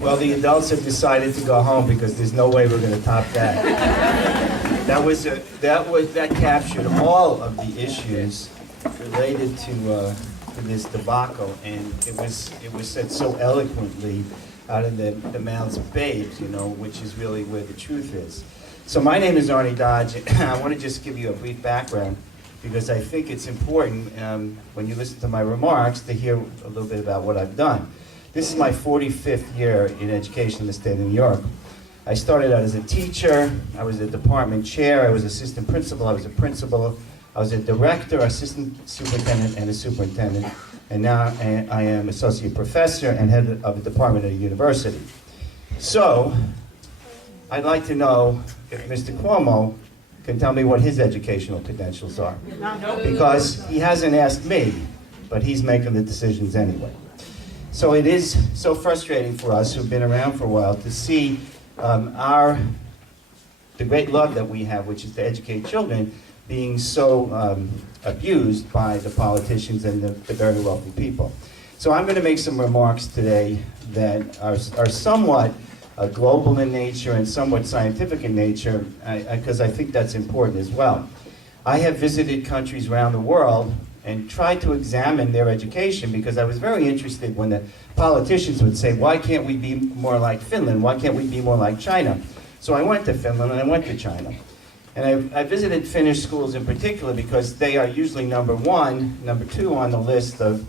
Well, the adults have decided to go home because there's no way we're going to top that. That captured all of the issues related to this debacle, and it was said so eloquently out of the mouths of babes, you know, which is really where the truth is. So my name is Arne Dodge, and I want to just give you a brief background because I think it's important when you listen to my remarks to hear a little bit about what I've done. This is my 45th year in education in the state of New York. I started out as a teacher, I was a department chair, I was assistant principal, I was a principal, I was a director, assistant superintendent, and a superintendent, and now I am associate professor and head of a department at a university. So, I'd like to know if Mr. Cuomo can tell me what his educational credentials are. Because he hasn't asked me, but he's making the decisions anyway. So it is so frustrating for us who've been around for a while to see the great love that we have, which is to educate children, being so abused by the politicians and the very wealthy people. So I'm going to make some remarks today that are somewhat global in nature and somewhat scientific in nature, because I think that's important as well. I have visited countries around the world and tried to examine their education because I was very interested when the politicians would say, why can't we be more like Finland? Why can't we be more like China? So I went to Finland and I went to China. And I visited Finnish schools in particular because they are usually number two on the list of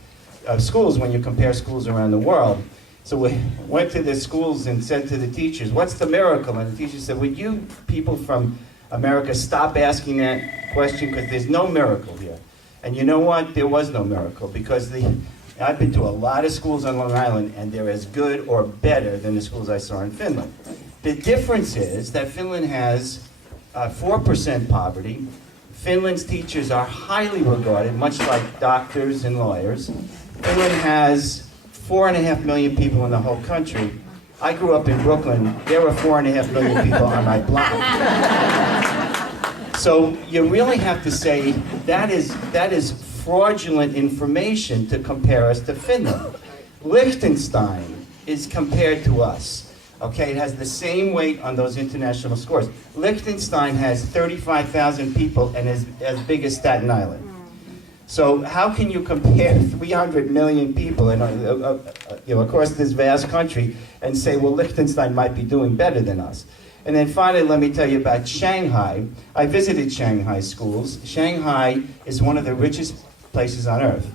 schools when you compare schools around the world. So we went to the schools and said to the teachers, what's the miracle? And the teachers said, would you people from America stop asking that question because there's no miracle here. And you know what? There was no miracle because I've been to a lot of schools on Long Island and they're as good or better than the schools I saw in Finland. The difference is that Finland has 4% poverty. Finland's teachers are highly regarded, much like doctors and lawyers. Finland has 4.5 million people in the whole country. I grew up in Brooklyn. There were 4.5 million people on my block. So you really have to say that is fraudulent information to compare us to Finland. Liechtenstein is compared to us. Okay, it has the same weight on those international scores. Liechtenstein has 35,000 people and is as big as Staten Island. So how can you compare 300 million people across this vast country and say, well, Liechtenstein might be doing better than us? And then finally, let me tell you about Shanghai. I visited Shanghai schools. Shanghai is one of the richest places on earth.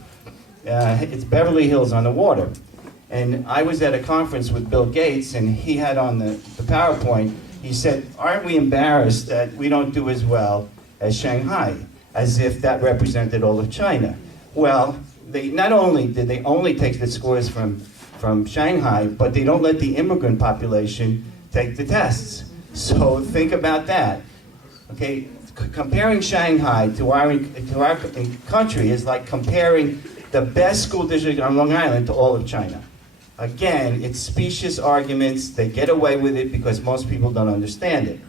It's Beverly Hills on the water. And I was at a conference with Bill Gates, and he had on the PowerPoint, he said, aren't we embarrassed that we don't do as well as Shanghai, as if that represented all of China? Well, not only did they only take the scores from Shanghai, but they don't let the immigrant population take the tests. So think about that. Okay, comparing Shanghai to our country is like comparing the best school district on Long Island to all of China. Again, it's specious arguments. They get away with it because most people don't understand it.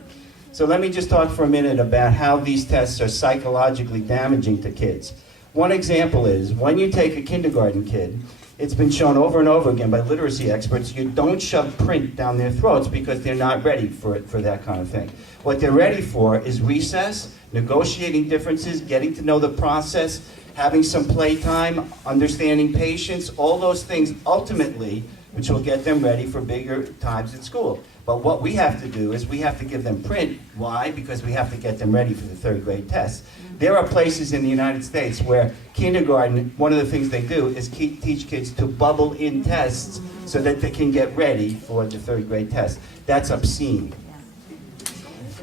So let me just talk for a minute about how these tests are psychologically damaging to kids. One example is when you take a kindergarten kid, it's been shown over and over again by literacy experts, you don't shove print down their throats because they're not ready for that kind of thing. What they're ready for is recess, negotiating differences, getting to know the process, having some playtime, understanding patience, all those things ultimately, which will get them ready for bigger times at school. But what we have to do is we have to give them print. Why? Because we have to get them ready for the third grade tests. There are places in the United States where kindergarten, one of the things they do is teach kids to bubble in tests so that they can get ready for the third grade test. That's obscene.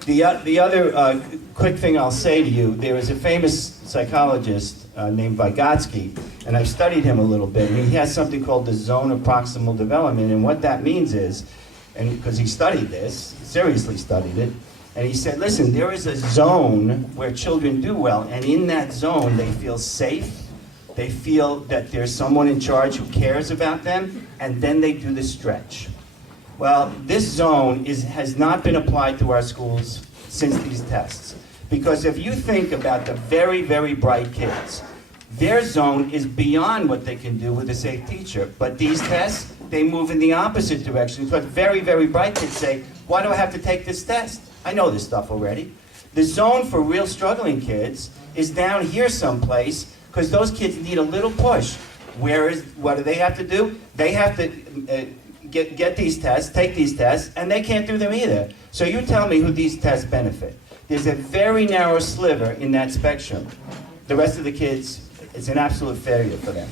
The other quick thing I'll say to you, there is a famous psychologist named Vygotsky, and I've studied him a little bit, and he has something called the zone of proximal development, and what that means is, and because he studied this, seriously studied it, and he said, listen, there is a zone where children do well, and in that zone they feel safe, they feel that there's someone in charge who cares about them, and then they do the stretch. Well, this zone has not been applied to our schools since these tests. Because if you think about the very, very bright kids, their zone is beyond what they can do with a safe teacher. But these tests, they move in the opposite direction. But very, very bright kids say, why do I have to take this test? I know this stuff already. The zone for real struggling kids is down here someplace, because those kids need a little push. What do they have to do? They have to get these tests, take these tests, and they can't do them either. So you tell me who these tests benefit. There's a very narrow sliver in that spectrum. The rest of the kids, it's an absolute failure for them.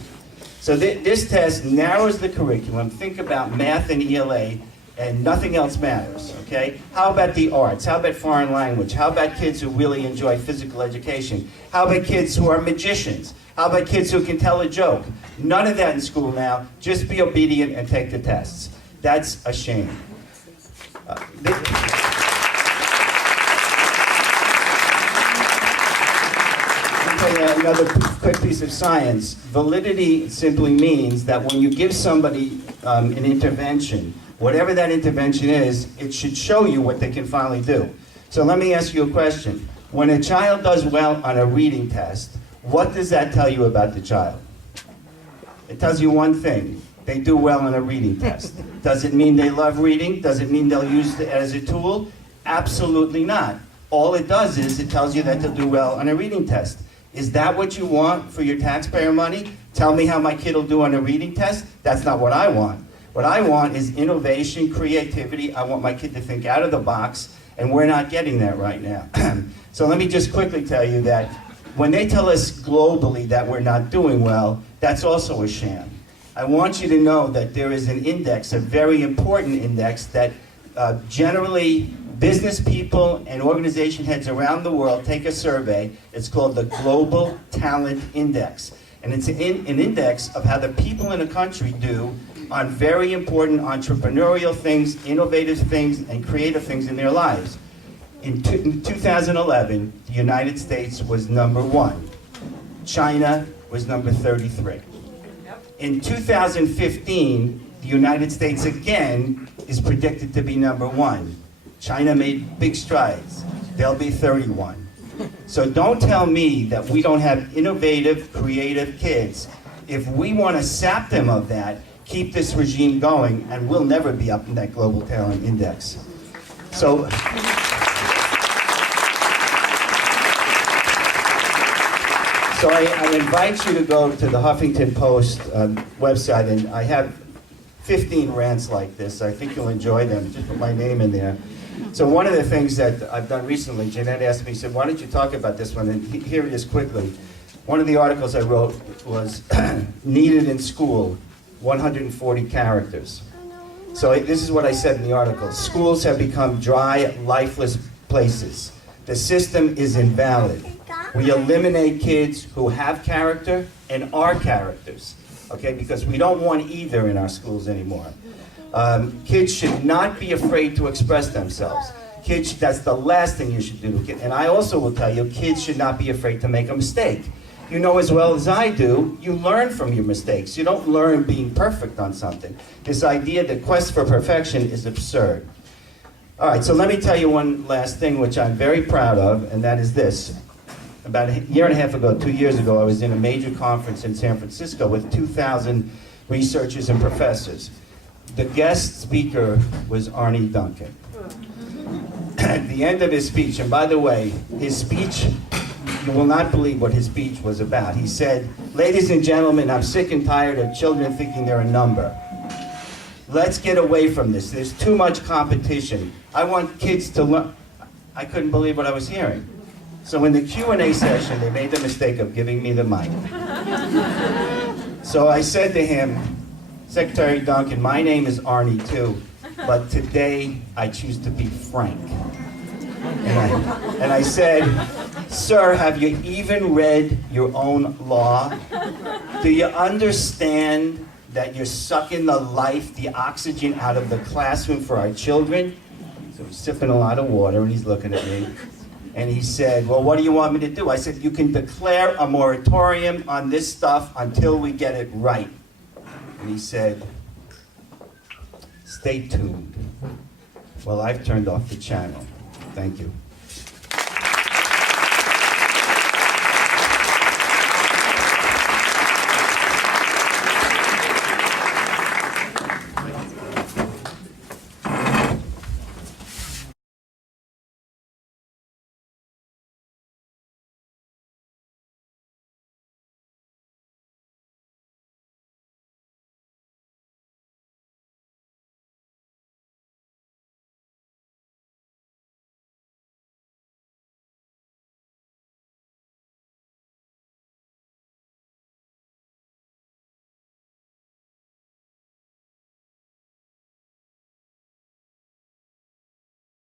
So this test narrows the curriculum. Think about math and ELA, and nothing else matters, okay? How about the arts? How about foreign language? How about kids who really enjoy physical education? How about kids who are magicians? How about kids who can tell a joke? None of that in school now. Just be obedient and take the tests. That's a shame. Another quick piece of science. Validity simply means that when you give somebody an intervention, whatever that intervention is, it should show you what they can finally do. So let me ask you a question. When a child does well on a reading test, what does that tell you about the child? It tells you one thing. They do well on a reading test. Does it mean they love reading? Does it mean they'll use it as a tool? Absolutely not. All it does is it tells you that they'll do well on a reading test. Is that what you want for your taxpayer money? Tell me how my kid will do on a reading test? That's not what I want. What I want is innovation, creativity. I want my kid to think out of the box, and we're not getting that right now. So let me just quickly tell you that when they tell us globally that we're not doing well, that's also a sham. I want you to know that there is an index, a very important index, that generally business people and organization heads around the world take a survey. It's called the Global Talent Index. And it's an index of how the people in a country do on very important entrepreneurial things, innovative things, and creative things in their lives. In 2011, the United States was #1. China was number 33. In 2015, the United States again is predicted to be #1. China made big strides. They'll be 31. So don't tell me that we don't have innovative, creative kids. If we want to sap them of that, keep this regime going, and we'll never be up in that global talent index. So, I invite you to go to the Huffington Post website, and I have 15 rants like this. I think you'll enjoy them. Just put my name in there. So one of the things that I've done recently, Jeanette asked me, said, why don't you talk about this one? And here it is quickly. One of the articles I wrote was needed in school, 140 characters. So this is what I said in the article. Schools have become dry, lifeless places. The system is invalid. We eliminate kids who have character and are characters, okay? Because we don't want either in our schools anymore. Kids should not be afraid to express themselves. Kids, that's the last thing you should do. And I also will tell you, kids should not be afraid to make a mistake. You know as well as I do, you learn from your mistakes. You don't learn being perfect on something. This idea that quest for perfection is absurd. All right, so let me tell you one last thing which I'm very proud of, and that is this. About a year and a half ago, 2 years ago, I was in a major conference in San Francisco with 2,000 researchers and professors. The guest speaker was Arne Duncan. At the end of his speech, and by the way, his speech, you will not believe what his speech was about. He said, ladies and gentlemen, I'm sick and tired of children thinking they're a number. Let's get away from this. There's too much competition. I want kids to learn. I couldn't believe what I was hearing. So in the Q&A session, they made the mistake of giving me the mic. So I said to him, Secretary Duncan, my name is Arne too, but today I choose to be frank. And I said, sir, have you even read your own law? Do you understand that you're sucking the life, the oxygen out of the classroom for our children? So he's sipping a lot of water and he's looking at me. And he said, well, what do you want me to do? I said, you can declare a moratorium on this stuff until we get it right. And he said, stay tuned. Well, I've turned off the channel. Thank you.